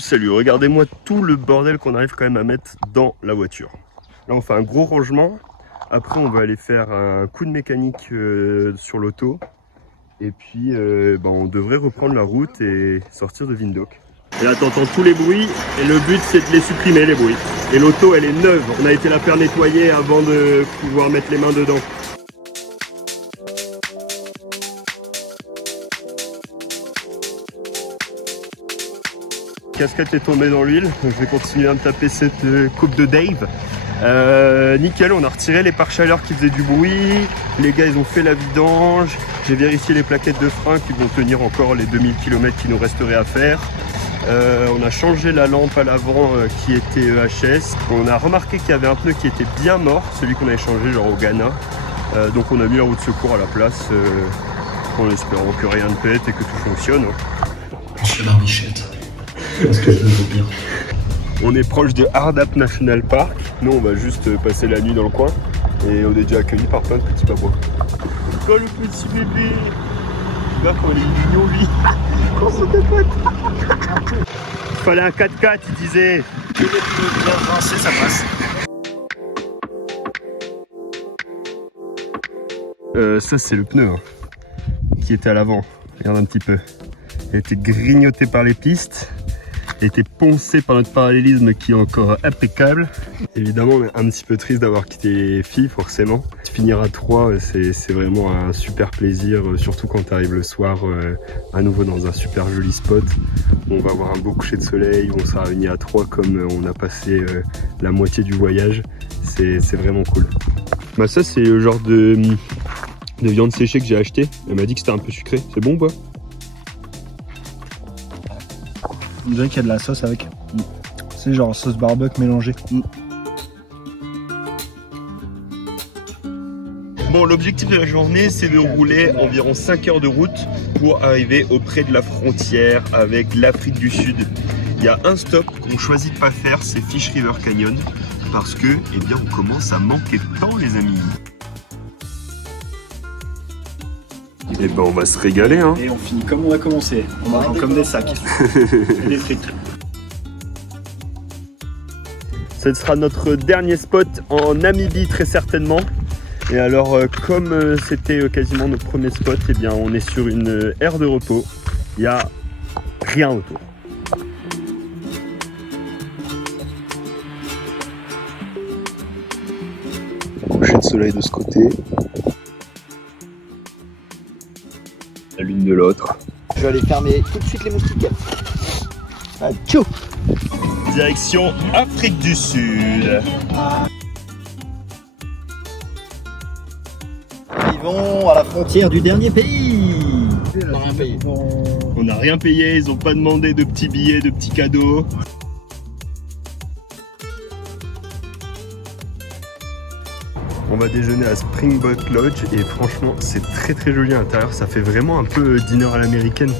Salut, regardez-moi tout le bordel qu'on arrive quand même à mettre dans la voiture. Là on fait un gros rangement, après on va aller faire un coup de mécanique sur l'auto. Et puis on devrait reprendre la route et sortir de Windhoek. Et là t'entends tous les bruits et le but c'est de les supprimer les bruits. Et l'auto elle est neuve, on a été la faire nettoyer avant de pouvoir mettre les mains dedans. Casquette est tombée dans l'huile, je vais continuer à me taper cette coupe de Dave. Nickel, on a retiré les pare-chaleurs qui faisaient du bruit, les gars ils ont fait la vidange, j'ai vérifié les plaquettes de frein qui vont tenir encore les 2000 km qui nous resteraient à faire. On a changé la lampe à l'avant qui était EHS, on a remarqué qu'il y avait un pneu qui était bien mort, celui qu'on avait changé genre au Ghana, donc on a mis la roue de secours à la place en espérant que rien ne pète et que tout fonctionne. Monsieur Barbichette. Parce que je veux dire. On est proche de Hardap National Park. Nous, on va juste passer la nuit dans le coin et on est déjà accueillis par plein de petits babouins. Quoi le petit bébé? Là, quand il est mignon, lui. Quand son capote. Il fallait un 4x4, il disait. Que les pneus bien rincés, ça passe. Ça, c'est le pneu qui était à l'avant. Regarde un petit peu. Il a été grignoté par les pistes. Il a été poncé par notre parallélisme qui est encore impeccable. Évidemment, on est un petit peu triste d'avoir quitté les filles, forcément. Finir à 3, c'est vraiment un super plaisir, surtout quand tu arrives le soir à nouveau dans un super joli spot. On va avoir un beau coucher de soleil, on sera réunis à 3 comme on a passé la moitié du voyage. C'est vraiment cool. Bah ça, c'est le genre de viande séchée que j'ai acheté. Elle m'a dit que c'était un peu sucré. C'est bon ou pas? On dirait qu'il y a de la sauce avec. C'est genre sauce barbecue mélangée. Bon, l'objectif de la journée, c'est de rouler environ 5 heures de route pour arriver auprès de la frontière avec l'Afrique du Sud. Il y a un stop qu'on choisit de pas faire, c'est Fish River Canyon, parce que, eh bien, on commence à manquer de temps, les amis. Et ben on va se régaler hein. Et on finit comme on a commencé, on mange comme des sacs et des frites. Ce sera notre dernier spot en Namibie très certainement. Et alors comme c'était quasiment notre premier spot, eh bien on est sur une aire de repos. Il n'y a rien autour. Coucher de soleil de ce côté. La lune de l'autre. Je vais aller fermer tout de suite les moustiquaires. Tchou! Direction Afrique du Sud. Arrivons à la frontière du dernier pays. On n'a rien payé, ils n'ont pas demandé de petits billets, de petits cadeaux. On va déjeuner à Springbok Lodge et franchement c'est très joli à l'intérieur, ça fait vraiment un peu dîner à l'américaine,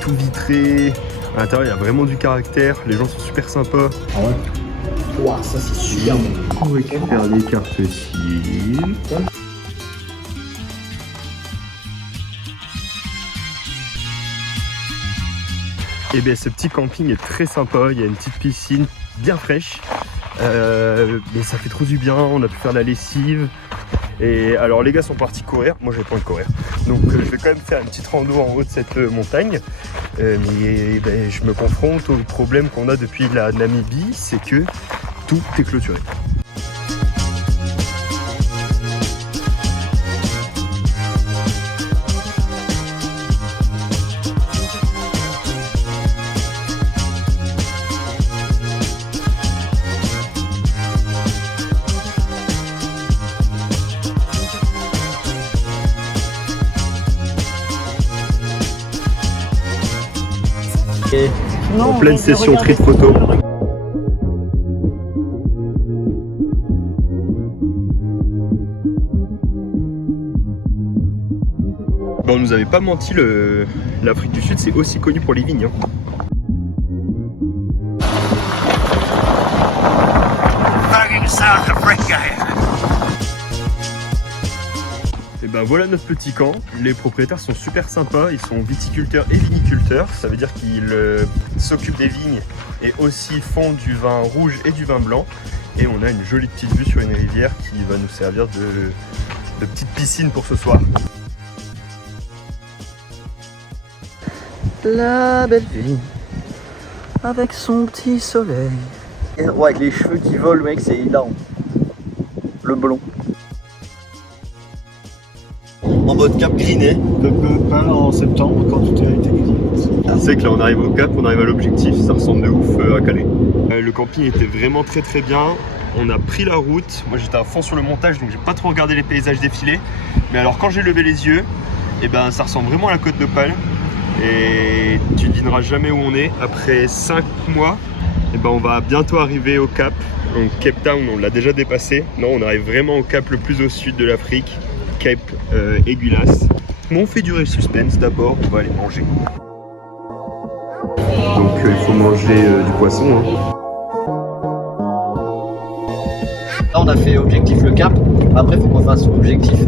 tout vitré, à l'intérieur il y a vraiment du caractère, les gens sont super sympas. Ah ouais? Ouah, ça c'est super bon. On récupère les cartes SIM. Et bien ce petit camping est très sympa, il y a une petite piscine bien fraîche. Mais ça fait trop du bien, on a pu faire la lessive. Et alors les gars sont partis courir, moi j'ai pas envie de courir. Donc je vais quand même faire une petite rando en haut de cette montagne. Mais je me confronte au problème qu'on a depuis la Namibie, c'est que tout est clôturé. En pleine session tri de photos. Bon, on nous avait pas menti, l'Afrique du Sud c'est aussi connu pour les vignes. Hein. C'est ben voilà notre petit camp. Les propriétaires sont super sympas, ils sont viticulteurs et viniculteurs. Ça veut dire qu'ils s'occupent des vignes et aussi font du vin rouge et du vin blanc. Et on a une jolie petite vue sur une rivière qui va nous servir de petite piscine pour ce soir. La belle vie, avec son petit soleil. Ouais, avec les cheveux qui volent, mec, c'est hilarant. Le blond. En mode Cap Griné. Le pain en septembre quand tout a été gris. C'est que là on arrive au cap, on arrive à l'objectif, ça ressemble de ouf à Calais. Le camping était vraiment très bien. On a pris la route, moi j'étais à fond sur le montage donc j'ai pas trop regardé les paysages défiler. Mais alors quand j'ai levé les yeux, et ben ça ressemble vraiment à la côte d'Opale. Et tu devineras jamais où on est. Après 5 mois, et ben on va bientôt arriver au cap. Donc Cape Town on l'a déjà dépassé. Non, on arrive vraiment au cap le plus au sud de l'Afrique, Cape Egulas. Mais on fait durer le suspense, d'abord on va aller manger. Donc il faut manger du poisson. Hein. Là on a fait objectif le cap, après il faut qu'on fasse objectif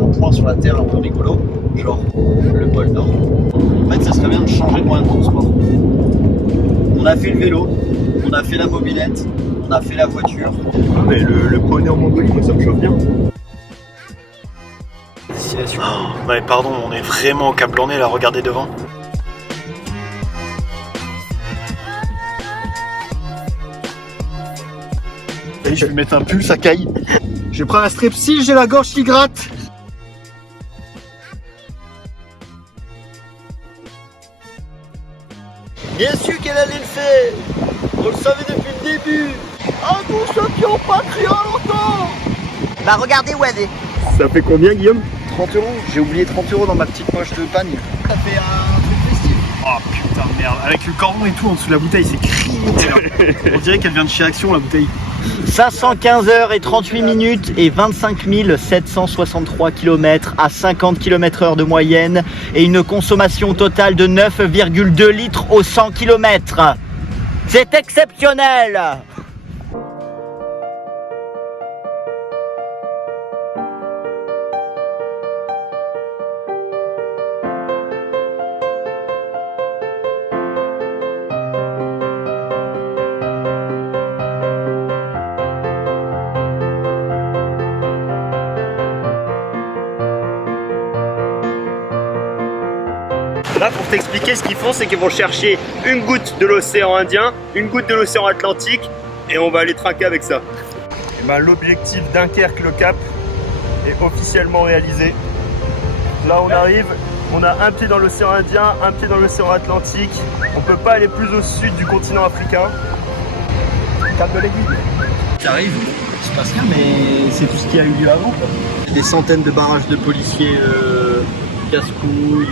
en point sur la terre un peu rigolo, genre le pôle Nord. En fait ça serait bien de changer de moyen de transport. On a fait le vélo, on a fait la mobilette, on a fait la voiture. Ah mais le poney en Mongolie, moi ça me chauffe bien. Oh, ouais, pardon, on est vraiment au Cap Blanc-Nez là, regardez devant. Et je vais mettre un pull, ça caille. Je prends un strepsil, j'ai la gorge qui gratte. Bien sûr qu'elle allait le faire, on le savait depuis le début. Ah nous champions patriotes longtemps. Bah regardez où elle est. Ça fait combien Guillaume? 30 €, j'ai oublié 30 € dans ma petite poche de pagne. Ça fait un truc festif. Oh putain de merde, avec le cordon et tout en dessous de la bouteille, c'est criminel. On dirait qu'elle vient de chez Action la bouteille. 515 heures et 38 minutes et 25 763 km à 50 km/h de moyenne et une consommation totale de 9,2 litres au 100 km. C'est exceptionnel! Là, pour t'expliquer, ce qu'ils font, c'est qu'ils vont chercher une goutte de l'océan Indien, une goutte de l'océan Atlantique, et on va aller trinquer avec ça. Et ben, l'objectif Dunkerque-le Cap est officiellement réalisé. Là, on arrive, on a un pied dans l'océan Indien, un pied dans l'océan Atlantique. On peut pas aller plus au sud du continent africain. Cap de l'Aiguille. Ça arrive, il se passe rien, mais c'est tout ce qui a eu lieu avant, quoi. Des centaines de barrages de policiers casse-couilles.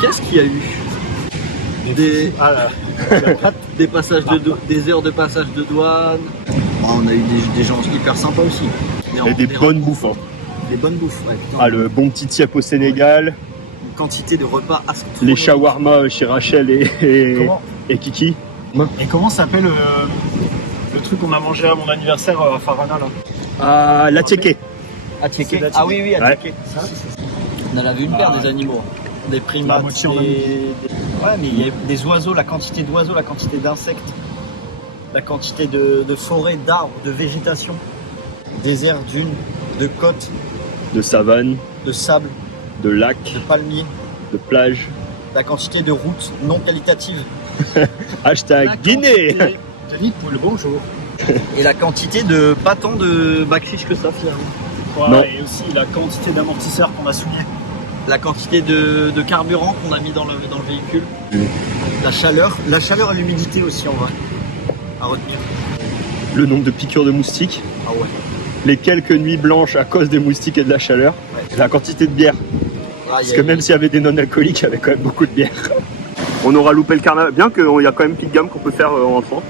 Qu'est-ce qu'il y a eu? Des passages des heures de passage de douane. Oh, on a eu des gens hyper sympas aussi. Et des bonnes bouffes. Hein. Des bonnes bouffes, ouais. Putain, ah, le bon petit tiep au Sénégal. Une quantité de repas astronomiques. Les shawarma chez Rachel et Kiki. Et comment s'appelle le truc qu'on a mangé à mon anniversaire à Farana là? Ah, la tchéké. À checker. Ah oui, oui, à ouais. checker. On en avait une paire des animaux. Des primates, moitié en ouais, mais il y a des oiseaux, la quantité d'oiseaux, la quantité d'insectes, la quantité de forêts, d'arbres, de végétation, déserts, dunes, de côtes, De savane, de sable, de lac, de palmiers, de plage. la quantité de routes non qualitatives Hashtag Guinée. Denis pour le bonjour. et la quantité de pas tant de bacs riches que ça finalement. Ouais, Non. et aussi la quantité d'amortisseurs qu'on a souillés. La quantité de carburant qu'on a mis dans le véhicule, la chaleur et l'humidité aussi en vrai, à retenir. Le nombre de piqûres de moustiques. Ah ouais. Les quelques nuits blanches à cause des moustiques et de la chaleur. Ouais. La quantité de bière. Ah, Parce que même s'il y avait des non-alcooliques, il y avait quand même beaucoup de bière. On aura loupé le carnaval. Bien qu'il y a quand même petite gamme qu'on peut faire en rentrant.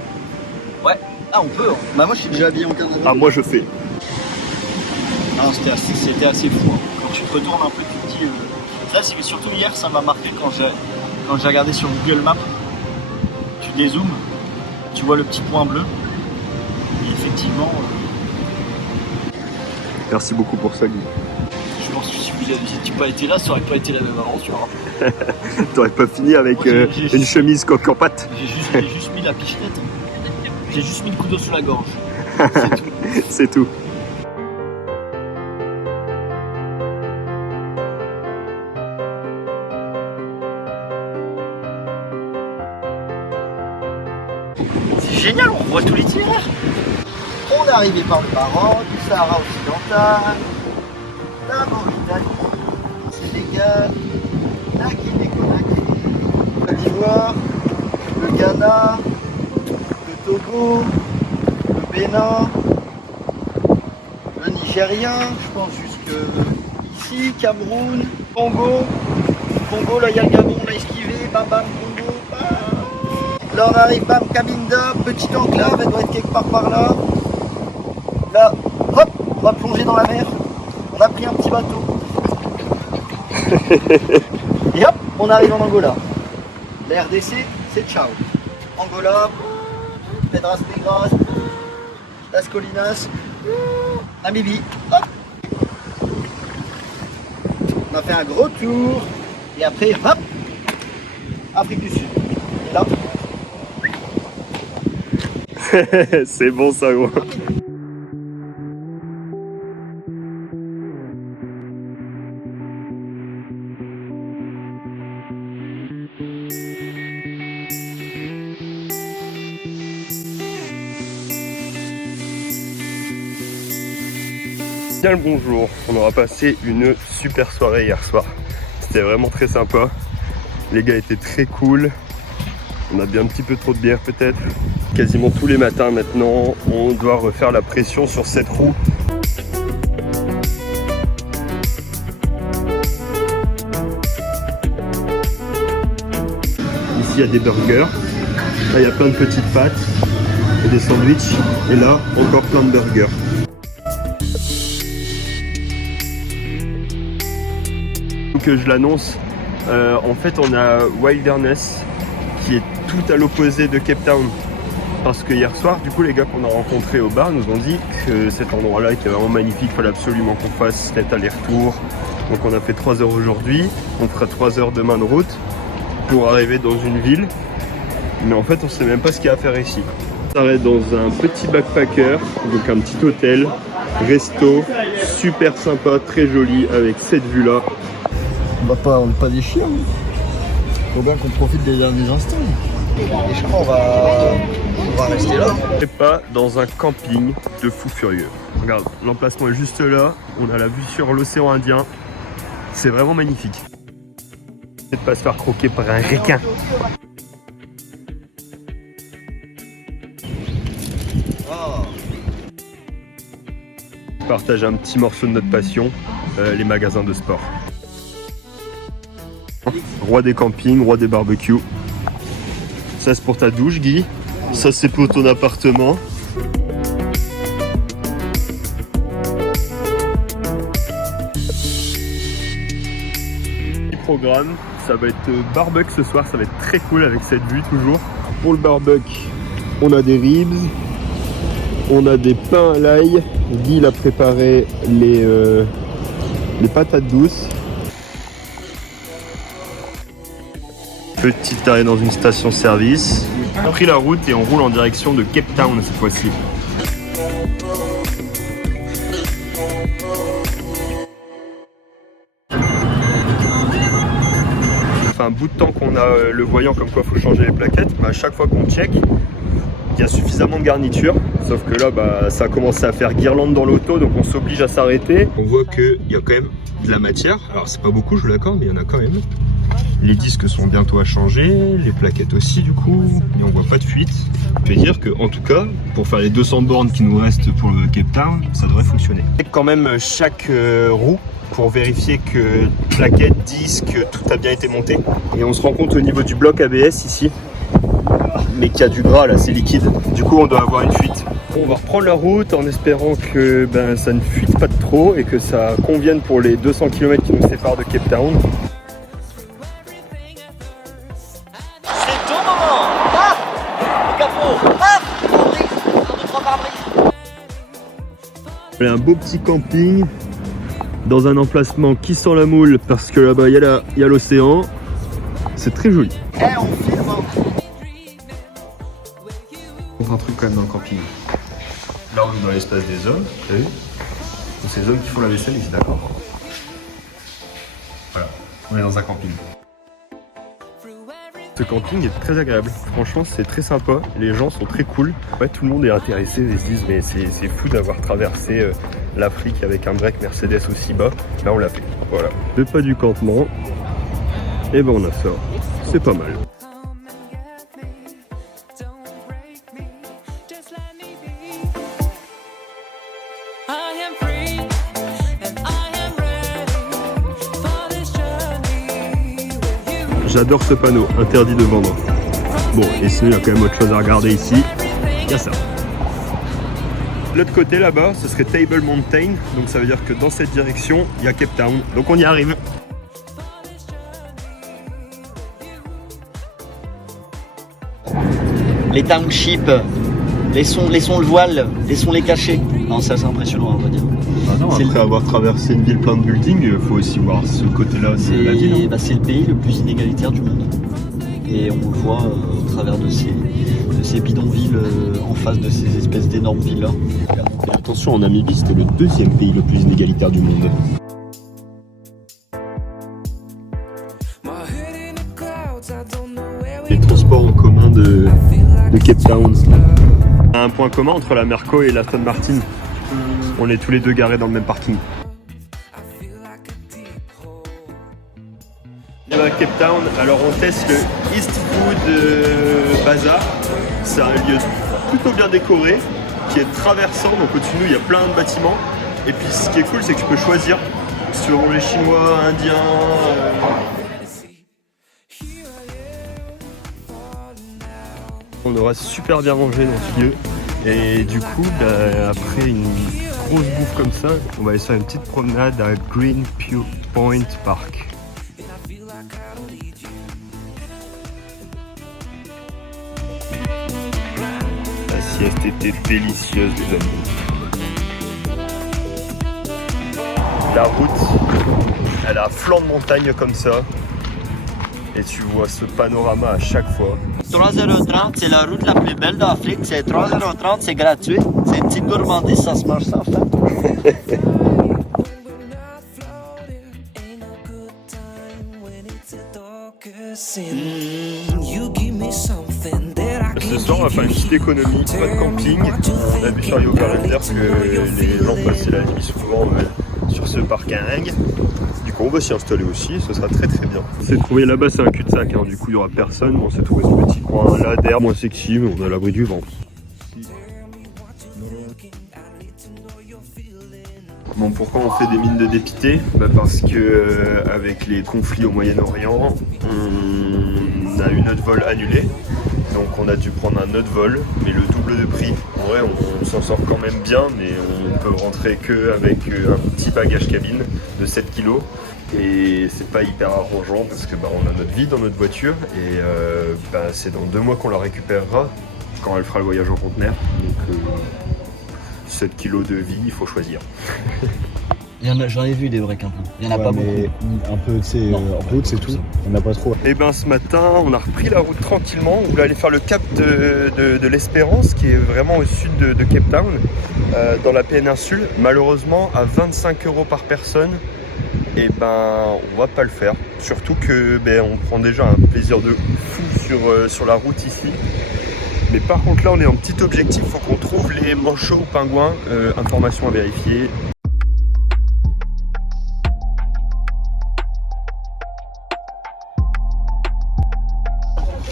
Ouais. Ah on peut. Hein. Bah moi je suis déjà habillé en carnaval. Ah, moi je fais. Ah, c'était assez fou. Hein. Quand tu te retournes un peu, tu te dis. Là, c'est surtout hier, ça m'a marqué quand j'ai regardé sur Google Maps. Tu dézoomes, tu vois le petit point bleu. Et effectivement. Merci beaucoup pour ça, Guy. j'ai pas été là, ça aurait pas été la même aventure. Hein. T'aurais pas fini avec Moi, j'ai une chemise coque en pâte. J'ai juste mis la pichenette. J'ai juste mis le couteau sous la gorge. C'est tout. C'est tout. C'est génial, on voit tout l'itinéraire. On est arrivé par le Maroc, le Sahara occidental, la Mauritanie, le Sénégal, la Guinée-Conakry, Côte d'Ivoire, le Ghana, le Togo, le Bénin, le Nigeria, je pense jusque ici, Cameroun, Congo. Congo, là il y a le Gabon, on l'a esquivé, bam bam, Congo, bam. Là on arrive, bam, Cabinda, petite enclave, elle doit être quelque part par là. Là, hop, on va plonger dans la mer. On a pris un petit bateau. Et hop, on arrive en Angola. La RDC, c'est ciao. Angola, Pedras Negras, Las Colinas, Namibie. Hop. On a fait un gros tour. Et après, hop, Afrique du Sud. Et là, C'est bon ça, gros. Bien le bonjour, on aura passé une super soirée hier soir. C'était vraiment très sympa. Les gars étaient très cool. On a bu un petit peu trop de bière peut-être. Quasiment tous les matins maintenant, on doit refaire la pression sur cette roue. Ici il y a des burgers. Là il y a plein de petites pâtes et des sandwichs. Et là encore plein de burgers. Que je l'annonce, en fait on a Wilderness qui est tout à l'opposé de Cape Town, parce que hier soir du coup les gars qu'on a rencontrés au bar nous ont dit que cet endroit là était vraiment magnifique, il fallait absolument qu'on fasse cet aller-retour. Donc on a fait 3 heures aujourd'hui, on fera 3 heures demain de route pour arriver dans une ville, mais en fait on sait même pas ce qu'il y a à faire ici. On s'arrête dans un petit backpacker, donc un petit hôtel, resto, super sympa, très joli avec cette vue là. on n'est pas des chiens. Faut bien qu'on profite des derniers instants. Et je crois on va rester là. Et pas dans un camping de fous furieux. Regarde, l'emplacement est juste là. On a la vue sur l'océan Indien. C'est vraiment magnifique. De pas se faire croquer par un requin. Partage un petit morceau de notre passion, les magasins de sport. Roi des campings, roi des barbecues. Ça c'est pour ta douche Guy. Ça c'est pour ton appartement. Programme, ça va être barbecue ce soir, ça va être très cool avec cette vue toujours. Pour le barbecue, on a des ribs, on a des pains à l'ail. Guy il a préparé les patates douces. Petite arrêt dans une station-service. On a pris la route et on roule en direction de Cape Town cette fois-ci. Ça fait un bout de temps qu'on a le voyant comme quoi il faut changer les plaquettes, mais à chaque fois qu'on check, il y a suffisamment de garniture, sauf que là ça a commencé à faire guirlande dans l'auto, donc on s'oblige à s'arrêter. On voit qu'il y a quand même de la matière, alors c'est pas beaucoup je vous l'accorde, mais il y en a quand même. Les disques sont bientôt à changer, les plaquettes aussi du coup, et on voit pas de fuite. Je vais dire que en tout cas, pour faire les 200 bornes qui nous restent pour le Cape Town, ça devrait fonctionner. Quand même chaque roue pour vérifier que plaquettes, disques, tout a bien été monté. Et on se rend compte au niveau du bloc ABS ici, mais qu'il y a du gras là, c'est liquide. Du coup on doit avoir une fuite. On va reprendre la route en espérant que ça ne fuite pas de trop et que ça convienne pour les 200 km qui nous séparent de Cape Town. Un beau petit camping dans un emplacement qui sent la moule parce que là-bas il y a l'océan. C'est très joli. Eh, on filme hein. On fait un truc quand même dans le camping. Là on est dans l'espace des hommes, t'as vu? C'est les hommes qui font la vaisselle ici, d'accord? Voilà, on est dans un camping. Ce camping est très agréable, franchement c'est très sympa, les gens sont très cool. Ouais, tout le monde est intéressé et se disent mais c'est fou d'avoir traversé l'Afrique avec un break Mercedes aussi bas. Là on l'a fait, voilà. Le pas du campement, et ben on a ça, c'est pas mal. J'adore ce panneau, interdit de vendre. Bon, et sinon il y a quand même autre chose à regarder ici. Il y a ça. L'autre côté là-bas, ce serait Table Mountain. Donc ça veut dire que dans cette direction, il y a Cape Town. Donc on y arrive. Les townships, laissons le voile, laissons les cacher. Non, ça c'est impressionnant on va dire. Ah non, après avoir traversé une ville plein de buildings, il faut aussi voir ce côté-là de la ville. Bah, c'est le pays le plus inégalitaire du monde. Et on le voit au travers de ces bidonvilles en face de ces espèces d'énormes villas. Et attention, en Namibie, c'était le deuxième pays le plus inégalitaire du monde. Les transports en commun de Cape Town. Un point commun entre la Merco et la Aston Martin. On est tous les deux garés dans le même parking. Et bah, Cape Town, alors on teste le Eastwood Bazaar. C'est un lieu plutôt bien décoré, qui est traversant, donc au-dessus de nous il y a plein de bâtiments. Et puis ce qui est cool, c'est que tu peux choisir si tu veux manger chinois, indien. On aura super bien mangé dans ce lieu. Et du coup, bah, après une grosse bouffe comme ça, on va aller faire une petite promenade à Green Point Park. La sieste était délicieuse, les amis. La route, elle a un flanc de montagne comme ça. Et tu vois ce panorama à chaque fois. 3,30 €, c'est la route la plus belle d'Afrique. C'est 3,30 €, c'est gratuit. C'est une petite gourmandise, ça se mange sans fait. Ce soir, on va faire une petite économie, pas de camping. On a vu sur Yoga Render que les gens passaient la nuit souvent sur ce parking. Du coup, on va s'y installer aussi, ce sera très très bien. C'est trouvé là-bas, c'est un cul-de-sac, hein. Du coup, il n'y aura personne. On s'est trouvé ce petit coin là d'air moins sexy, mais on est à l'abri du vent. Bon, pourquoi on fait des mines de dépité? Bah parce que avec les conflits au Moyen-Orient, on a eu notre vol annulé. Donc on a dû prendre un autre vol, mais le double de prix. En vrai, on s'en sort quand même bien, mais on peut rentrer qu'avec un petit bagage cabine de 7 kg. Et c'est pas hyper arrangeant parce que bah, on a notre vie dans notre voiture et bah, c'est dans 2 mois qu'on la récupérera quand elle fera le voyage en conteneur. Donc 7 kg de vie, il faut choisir. J'en ai vu des breaks un peu. Il n'y en a pas beaucoup. Un peu, tu sais, en route, c'est tout. On n'a pas trop. Et ben ce matin, on a repris la route tranquillement. On voulait aller faire le cap de l'Espérance, qui est vraiment au sud de Cape Town, dans la péninsule. Malheureusement, à 25 € par personne, et ben on va pas le faire. Surtout que on prend déjà un plaisir de fou sur la route ici. Mais par contre là, on est en petit objectif. Faut qu'on trouve les manchots ou pingouins. Information à vérifier.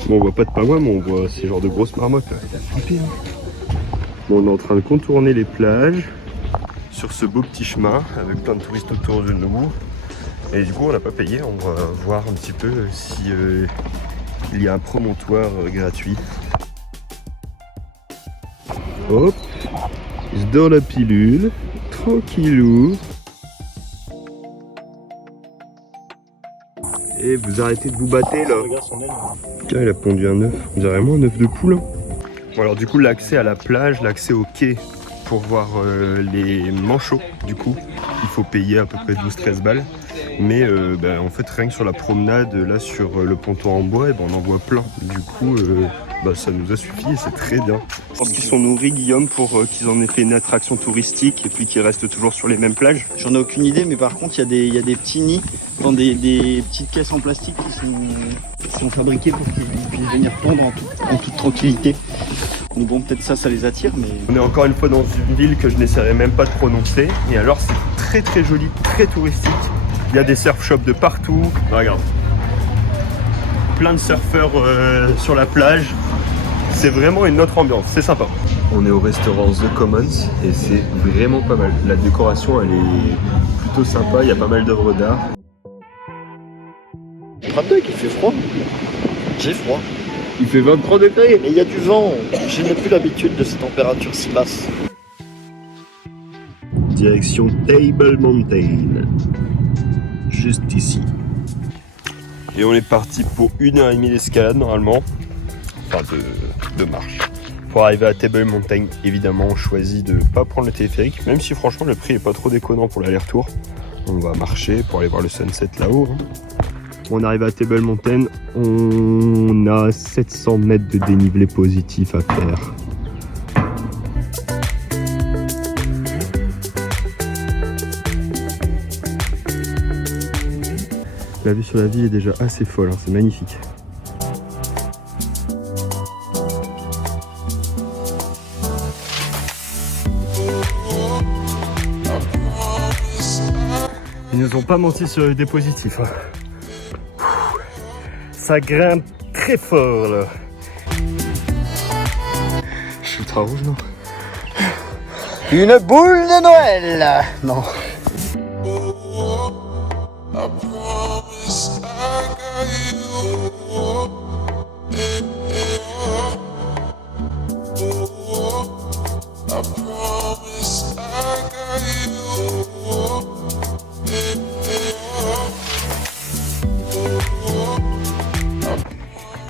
Bon, on voit pas de pingouins, mais on voit ces genres de grosses marmottes là. Bon, on est en train de contourner les plages sur ce beau petit chemin avec plein de touristes autour de nous. Et du coup, on n'a pas payé. On va voir un petit peu si il y a un promontoire gratuit. Hop, je dors la pilule, tranquillou. Et vous arrêtez de vous battre là. Putain, il a pondu un œuf. On dirait vraiment un œuf de poule. Bon, alors du coup, l'accès à la plage, l'accès au quai pour voir les manchots. Du coup, il faut payer à peu près 12-13 balles. Mais en fait, rien que sur la promenade, là sur le ponton en bois, on en voit plein. Du coup, ça nous a suffi et c'est très bien. Je pense qu'ils sont nourris, Guillaume, pour qu'ils en aient fait une attraction touristique et puis qu'ils restent toujours sur les mêmes plages. J'en ai aucune idée, mais par contre, il y a des petits nids dans des petites caisses en plastique qui sont fabriquées pour qu'ils puissent venir pondre en toute tranquillité. Donc bon, peut-être ça les attire, mais... On est encore une fois dans une ville que je n'essaierai même pas de prononcer. Et alors, c'est très très joli, très touristique. Il y a des surf shops de partout. Regarde. Plein de surfeurs sur la plage. C'est vraiment une autre ambiance, c'est sympa. On est au restaurant The Commons et c'est vraiment pas mal. La décoration, elle est plutôt sympa, il y a pas mal d'œuvres d'art. Rappelle qu'il fait froid. J'ai froid. Il fait 23 degrés. Mais il y a du vent. Je n'ai plus l'habitude de ces températures si basses. Direction Table Mountain. Juste ici. Et on est parti pour 1h30 d'escalade normalement. Enfin de marche. Pour arriver à Table Mountain, évidemment, on choisit de ne pas prendre le téléphérique, même si franchement le prix est pas trop déconnant pour l'aller-retour. On va marcher pour aller voir le sunset là-haut. On arrive à Table Mountain, on a 700 mètres de dénivelé positif à faire. La vue sur la ville est déjà assez folle, hein, c'est magnifique. Ils nous ont pas menti sur le dépositif. Hein. Ça grimpe très fort là. Je suis ultra rouge, non? Une boule de Noël. Non.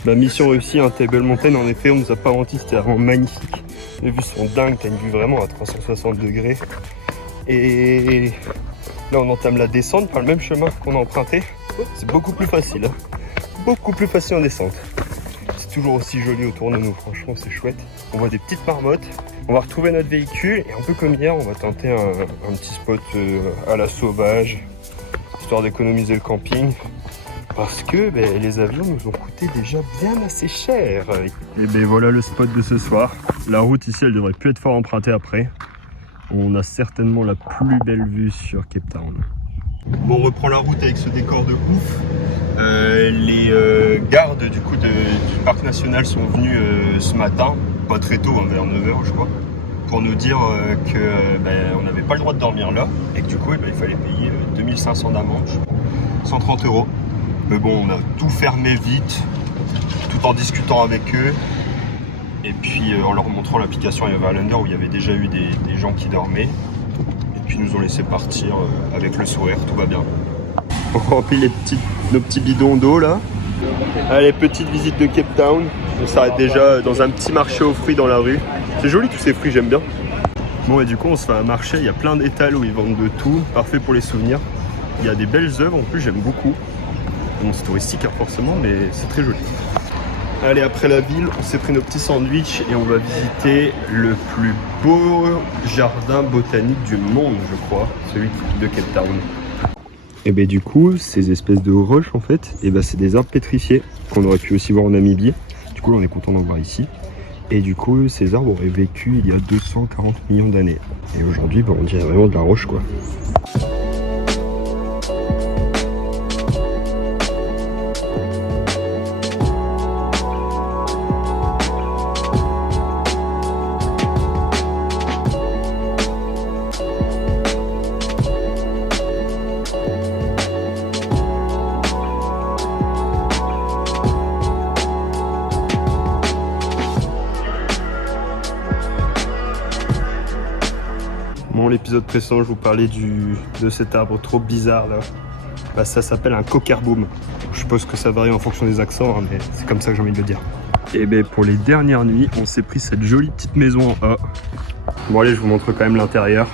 La mission réussie, un Table Mountain, en effet, on nous a pas menti, c'était vraiment magnifique. Les vues sont dingues, t'as une vue vraiment à 360 degrés. Et là, on entame la descente par le même chemin qu'on a emprunté. C'est beaucoup plus facile, hein. Beaucoup plus facile en descente. C'est toujours aussi joli autour de nous, franchement, c'est chouette. On voit des petites marmottes. On va retrouver notre véhicule et un peu comme hier, on va tenter un petit spot à la sauvage, histoire d'économiser le camping. Parce que les avions nous ont coûté déjà bien assez cher. Et voilà le spot de ce soir. La route ici, elle devrait plus être fort empruntée après. On a certainement la plus belle vue sur Cape Town. Bon, on reprend la route avec ce décor de ouf. Les gardes du parc national sont venus ce matin, pas très tôt, hein, vers 9h je crois, pour nous dire qu'on n'avait pas le droit de dormir là et que du coup il fallait payer 2500 d'amende, 130 €. Mais bon, on a tout fermé vite, tout en discutant avec eux. Et puis en leur montrant l'application Everlander où il y avait déjà eu des gens qui dormaient. Et puis ils nous ont laissé partir avec le sourire, tout va bien. On remplit nos petits bidons d'eau là. Allez, petite visite de Cape Town. On s'arrête déjà dans un petit marché aux fruits dans la rue. C'est joli tous ces fruits, j'aime bien. Bon, et du coup on se fait un marché, il y a plein d'étals où ils vendent de tout, parfait pour les souvenirs. Il y a des belles œuvres en plus, j'aime beaucoup. Bon, c'est touristique hein, forcément, mais c'est très joli. Allez, après la ville, on s'est pris nos petits sandwichs et on va visiter le plus beau jardin botanique du monde, je crois, celui de Cape Town. Et du coup, ces espèces de roches en fait, c'est des arbres pétrifiés qu'on aurait pu aussi voir en Namibie. Du coup, on est content d'en voir ici. Et du coup, ces arbres auraient vécu il y a 240 millions d'années. Et aujourd'hui, on dirait vraiment de la roche quoi. Bon, l'épisode précédent, je vous parlais de cet arbre trop bizarre là. Ça s'appelle un cockerboom. Je suppose que ça varie en fonction des accents, hein, mais c'est comme ça que j'ai envie de le dire. Et pour les dernières nuits, on s'est pris cette jolie petite maison en A. Bon allez, je vous montre quand même l'intérieur.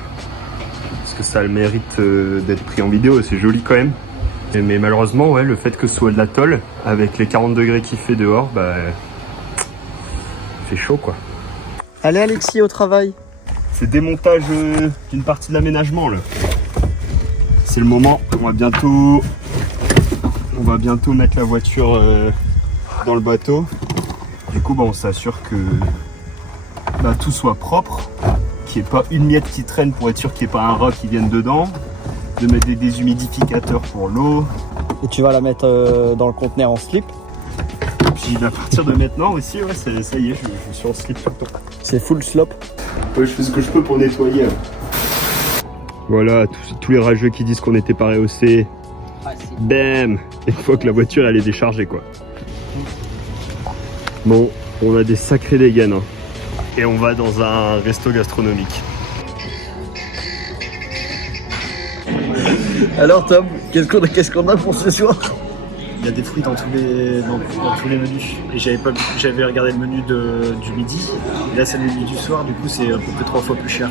Parce que ça a le mérite d'être pris en vidéo, c'est joli quand même. Mais malheureusement, ouais, le fait que ce soit de la tôle, avec les 40 degrés qu'il fait dehors, bah... fait chaud quoi. Allez Alexis, au travail. C'est démontage d'une partie de l'aménagement là. C'est le moment, on va bientôt mettre la voiture dans le bateau. Du coup, bah, on s'assure que tout soit propre, qu'il n'y ait pas une miette qui traîne pour être sûr qu'il n'y ait pas un rat qui vienne dedans, de mettre des déshumidificateurs pour l'eau. Et tu vas la mettre dans le conteneur en slip. Puis à partir de maintenant aussi, ouais, ça y est, je suis en slip tout le temps. C'est full slop. Ouais, je fais ce que je peux pour nettoyer. Voilà, tous les rageux qui disent qu'on était pas rehaussé. Bam! Une fois que la voiture elle est déchargée quoi. Bon, on a des sacrés dégaines hein. Et on va dans un resto gastronomique. Alors Tom, qu'est-ce qu'on a pour ce soir? Il y a des fruits dans tous les menus. Et j'avais regardé le menu du midi. Et là c'est le menu du soir, du coup c'est à peu près 3 fois plus cher.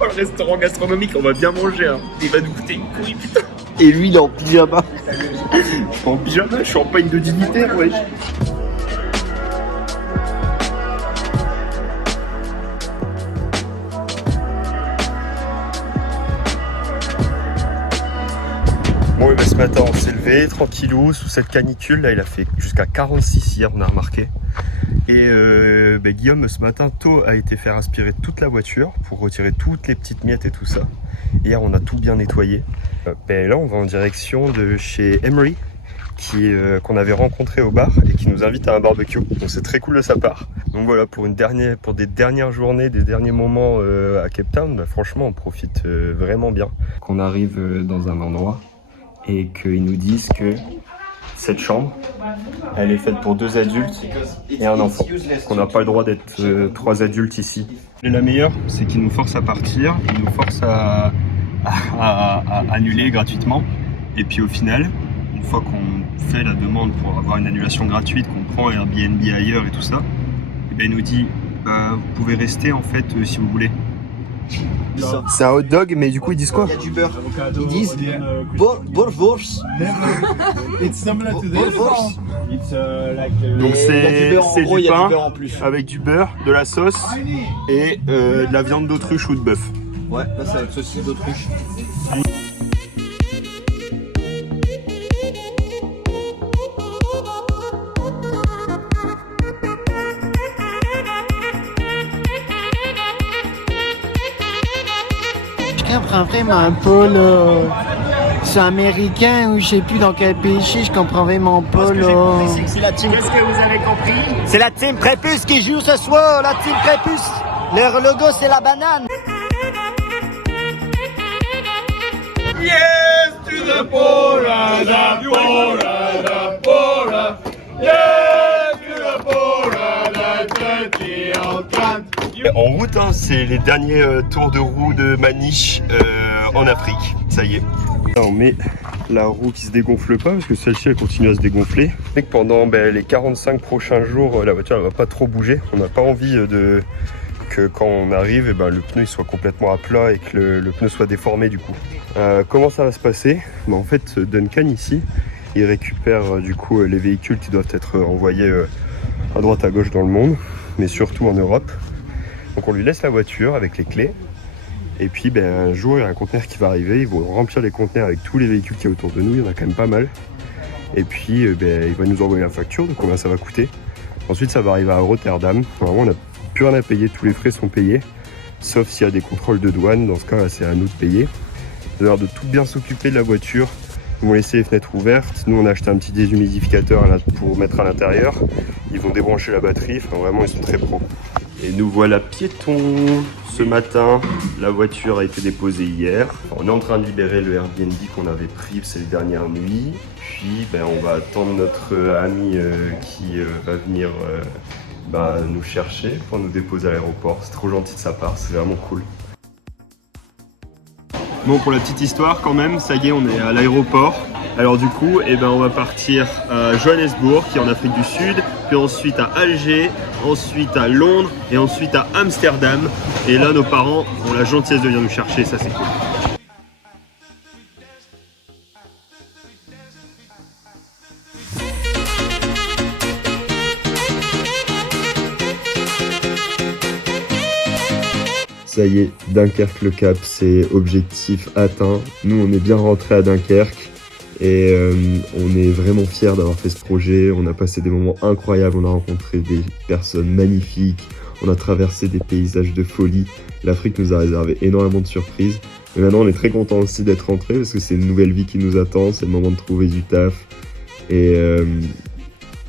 Oh, le restaurant gastronomique, on va bien manger hein. Il va nous coûter une couille putain. Et lui il est en pyjama. Je suis en pyjama, je suis en pagne de dignitaire ouais. Bon, ce matin on s'est levé tranquillou sous cette canicule, là il a fait jusqu'à 46 hier, on a remarqué. Et Guillaume ce matin tôt a été faire aspirer toute la voiture pour retirer toutes les petites miettes et tout ça. Hier on a tout bien nettoyé. Là on va en direction de chez Emery qu'on avait rencontré au bar et qui nous invite à un barbecue. Donc c'est très cool de sa part. Donc voilà, pour des dernières journées, des derniers moments à Cape Town, franchement on profite vraiment bien. Qu'on arrive dans un endroit et qu'ils nous disent que cette chambre, elle est faite pour 2 adultes et un enfant. Qu'on n'a pas le droit d'être 3 adultes ici. Et la meilleure, c'est qu'ils nous forcent à partir, ils nous forcent à annuler gratuitement. Et puis au final, une fois qu'on fait la demande pour avoir une annulation gratuite, qu'on prend Airbnb ailleurs et tout ça, et bien il nous dit vous pouvez rester en fait si vous voulez. C'est un hot dog, mais du coup ils disent quoi? Il y a du beurre. Ils disent Bourse. Donc c'est du pain en plus. avec du beurre, de la sauce et de la viande d'autruche ou de bœuf. Ouais, là c'est avec saucisse d'autruche. Quelqu'un prend vraiment pas là. C'est américain ou je sais plus dans quel pays je comprends vraiment pas là. C'est la team. Qu'est-ce que vous avez compris? C'est la team Prépuce qui joue ce soir, la team Prépuce. Leur logo c'est la banane. Yes to the Bora, the Bora, the Bora. Yes to the Bora, the 2030. En route, hein, c'est les derniers tours de roue de Maniche en Afrique. Ça y est. Là, on met la roue qui se dégonfle pas parce que celle-ci elle continue à se dégonfler. Et que pendant les 45 prochains jours, la voiture elle va pas trop bouger. On n'a pas envie que quand on arrive, le pneu il soit complètement à plat et que le pneu soit déformé du coup. Comment ça va se passer? En fait, Duncan ici, il récupère du coup les véhicules qui doivent être envoyés à droite à gauche dans le monde, mais surtout en Europe. Donc on lui laisse la voiture avec les clés. Et puis un jour il y a un conteneur qui va arriver, ils vont remplir les conteneurs avec tous les véhicules qu'il y a autour de nous, il y en a quand même pas mal. Et puis il va nous envoyer la facture de combien ça va coûter. Ensuite ça va arriver à Rotterdam, normalement on n'a plus rien à payer, tous les frais sont payés. Sauf s'il y a des contrôles de douane, dans ce cas c'est à nous de payer. Ils ont l'air de tout bien s'occuper de la voiture, ils vont laisser les fenêtres ouvertes, nous on a acheté un petit déshumidificateur pour mettre à l'intérieur. Ils vont débrancher la batterie, vraiment ils sont très pros. Et nous voilà piétons ce matin, la voiture a été déposée hier. On est en train de libérer le Airbnb qu'on avait pris ces dernières nuits. Puis on va attendre notre ami qui va venir nous chercher pour nous déposer à l'aéroport. C'est trop gentil de sa part, c'est vraiment cool. Bon, pour la petite histoire quand même, ça y est, on est à l'aéroport. Alors du coup, on va partir à Johannesburg, qui est en Afrique du Sud, puis ensuite à Alger, ensuite à Londres et ensuite à Amsterdam. Et là, nos parents ont la gentillesse de venir nous chercher, ça c'est cool. Ça y est, Dunkerque le Cap, c'est objectif atteint. Nous, on est bien rentrés à Dunkerque et on est vraiment fiers d'avoir fait ce projet. On a passé des moments incroyables, on a rencontré des personnes magnifiques, on a traversé des paysages de folie. L'Afrique nous a réservé énormément de surprises. Mais maintenant, on est très content aussi d'être rentrés parce que c'est une nouvelle vie qui nous attend, c'est le moment de trouver du taf et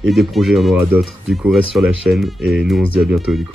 des projets, il y en aura d'autres. Du coup, reste sur la chaîne et nous, on se dit à bientôt du coup.